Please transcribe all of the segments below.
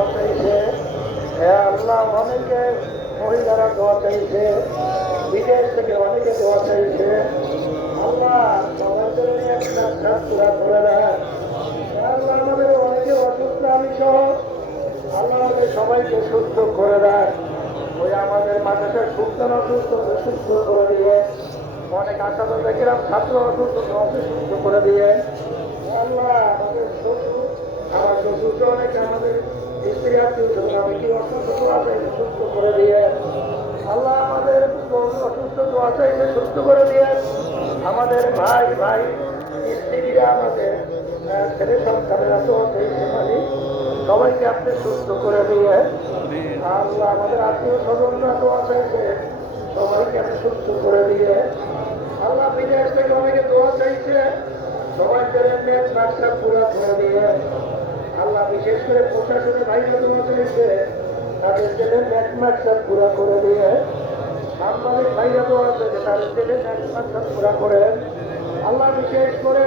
চাইছে, আল্লাহ অনেকে মহিলারা দোয়া চাইছে, বিদেশ থেকে অনেকে দোয়া চাইছে। আল্লাহ সবার জন্য একটা পুরা করে দেন। আল্লাহ আমাদের অনেকে অসুস্থ, আমি সহ আল্লাহ আমাদের সবাইকে সুস্থ করে দেন। ওই আমাদের মাথাটা সুস্থ না সুস্থ সুস্থ করে দিয়ে, অনেক আশা দেখলাম ছাত্র অসুস্থ সুস্থ করে দিয়ে। আল্লাহ আমাদের শ্বশুর, আমার শ্বশুর অনেকে আমাদের স্ত্রী আত্মীয় আমি কি অসুস্থ আছে সুস্থ করে দিয়ে। আল্লাহ আমাদের অসুস্থ আছে সুস্থ করে দিয়ে। আমাদের ভাই ভাই স্ত্রীরা আমাদের ছেলে সন্তানেরা তো সবাইকে আপনি সুস্থ করে দিয়ে। আল্লাহ আমাদের আত্মীয় স্বজনরা তো আছে, সবাইকে আপনি সুস্থ করে দিয়ে। আল্লাহ বিদেশ থেকে অনেকে দোয়া চাইছে, সবাইকে ব্যবসা পুরো করে দিয়ে। আল্লাহ বিশেষ করে প্রশাসনের ভাইরা দোয়া চাইছে, তাদের জেলের ব্যবসা পুরো করে দিয়ে। সাংবাদিক ভাইরা দোয়া চাইছে, তাদের জেলের ব্যবসা পুরো করে। আল্লাহ বিশেষ করে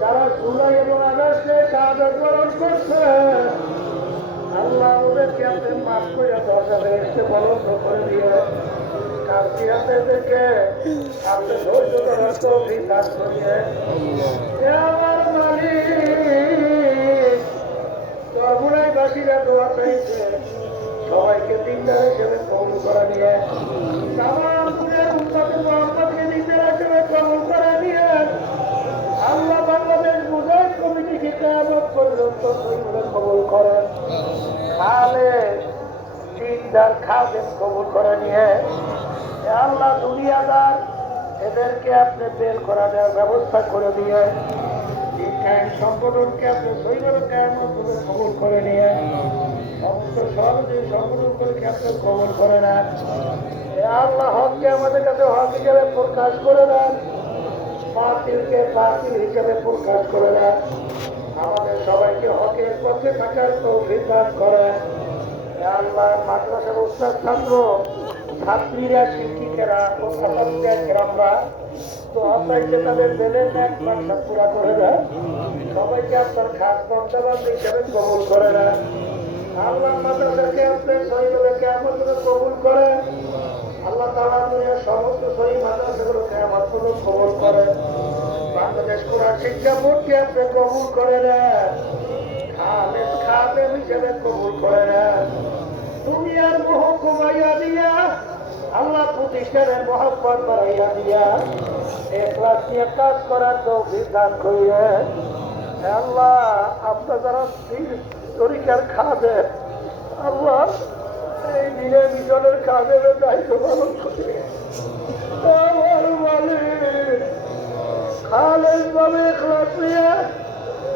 যারা জুলাই এবং আগস্টে শাহাদাত বরণ করছে, আল্লাহ ওদেরকে আপনি মাফ করে দরজা এসে বলন্দ করে দিয়ে। কালকে আপনি ধৈর্য ধরার তৌফিক দান করিয়ে। আমার মালিক সর্বনাইবাসীরা দোয়া চাইছে, সবাইকে দিনদার হিসেবে কবুল করে নিয়ে। তামামের উন্নত মোহাম্মদকে দিনদার হিসেবে কবুল করে নিয়ে। আল্লাহ বাংলাদেশ মুজাহিদ কমিটিকে কিয়ামত পর্যন্ত কবুল করেন। খালে দিনদার খাদেম কবুল করে নিয়ে। আল্লাহ দুনিয়াদার এদেরকে আপনি বের করা দেওয়ার ব্যবস্থা করে দিয়ে। সংগঠনকে আপনি সৈন্যের কিয়ামত কবুল করে নিয়ে। সমস্ত সহযোগী সংগঠনগুলোকে আপনি কবুল করে নেন। আল্লাহ হককে আমাদের কাছে হক হিসাবে প্রকাশ করে দেন, বাতিলকে বাতিল হিসাবে প্রকাশ করে দেন। আমাদের সবাইকে হকের পথে থাকার তৌফিক দান করেন। আল্লাহ মাদ্রাসার উস্তাদ ছাত্র ছাত্রীরা শিক্ষিকেরা গ্রামরা তো আপনাকে তাদের বেলের ব্যবসা পুরা করে দেন। সবাইকে আপনার খাস বক্তব্য হিসেবে কবুল করে দেন। আল্লাহ মাদ্রাসাকে আপনার শহীদকে আমাদের কবুল করেন। আল্লাহ তাআলা দুনিয়ার সমস্ত শহীদ মাদ্রাসাগুলোকে আমাদের কবুল করেন। বাংলাদেশ কোরআন শিক্ষা বোর্ডকে আপনি কবুল করে নেন, খাদেম হিসেবে কবুল করে নেন। দুনিয়ার মোহ কমাইয়া দিয়া, আল্লাহ প্রতিষ্ঠানের মহব্বত বাড়াইয়া দিয়া, ইখলাস নিয়ে কাজ করার তৌফিক দান করিয়ে। আল্লাহ আপনার যারা তরিকার খাদেম, আল্লাহ এই দিনে মিশনের খাদেমের দায়িত্ব পালন করে আমার মালিক খালেদ ভাবে ইখলাস নিয়ে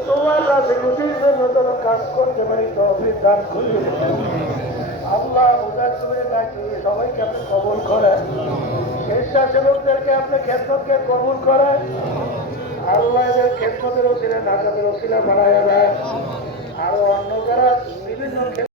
তোমার কাছে খুশির জন্য তারা কাজ করতে পারি তৌফিক দান করিয়ে। আল্লাহ উদাসের দায়িত্ব সবাইকে আপনি কবুল করেন। স্বেচ্ছাসেবকদেরকে আপনি খেদমতকে কবুল করেন। আল্লাহ এদের খেদমতের ওসিলা নাজাতের ওসিলা বানায়া দেন। আরো অন্য যারা বিভিন্ন